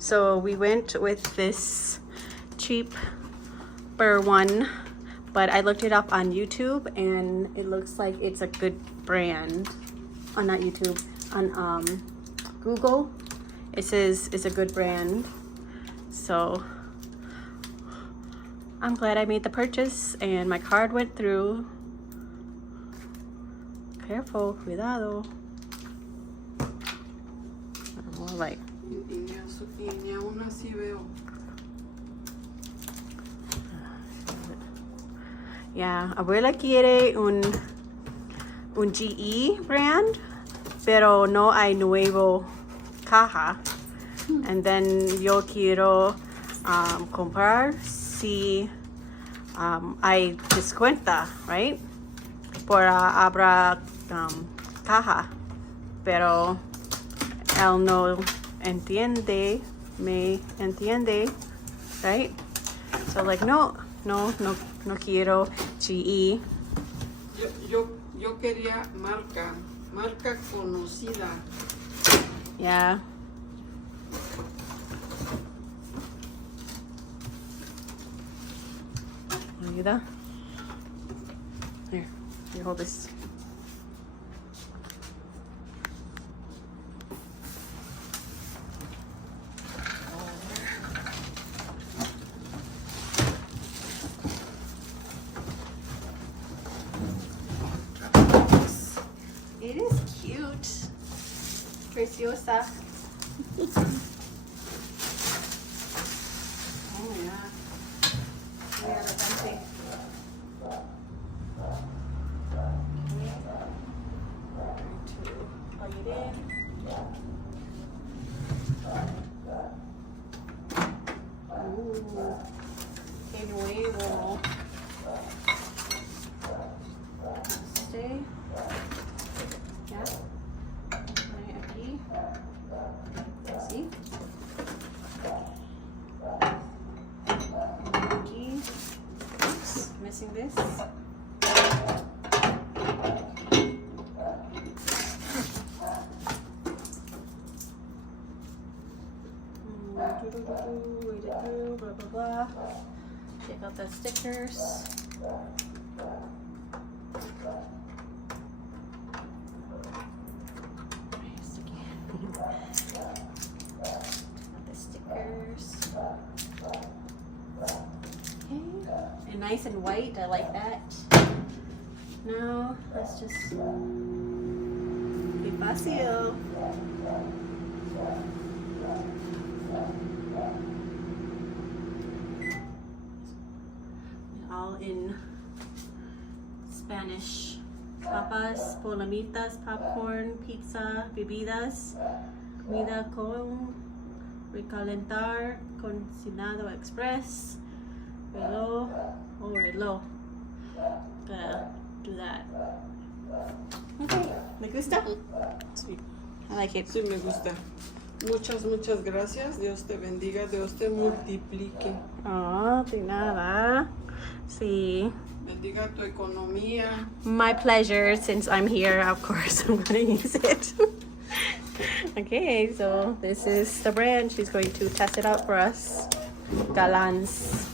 So we went with this cheaper one, but I looked it up on YouTube and it looks like it's a good brand. On not YouTube, on Google, it says it's a good brand. So I'm glad I made the purchase and my card went through. Careful, cuidado. Oh, like. Ni aún así veo. Yeah, abuela quiere un GE brand, pero no hay nuevo caja. And then yo quiero comprar si hay descuenta, right? Por abra caja, pero él no entiende, me entiende, right? So like no quiero GE. Yo quería marca conocida. Yeah. Ayuda. Here, you hold this. It is cute. Preciosa. Oh yeah. Yeah, bastante. Plug it in. Ooh, qué nuevo. Stay. Yeah. Right aquí. See? Aquí. Oops, missing this. Read it through, blah blah blah. Check out the stickers. The stickers. Okay. And nice and white, I like that. Now let's just be fácil. All in Spanish. Papas, palomitas, popcorn, pizza, bebidas, comida con recalentar, cocinado express, reloj, oh reloj. Gonna do that. Okay, ¿me gusta? Sí, I like it. sí me gusta. Muchas gracias. Dios te bendiga, Dios te multiplique. Oh, de nada. Sí. Bendiga tu economía. My pleasure. Since I'm here, of course, I'm gonna use it. Okay, so this is the brand. She's going to test it out for us. Galanz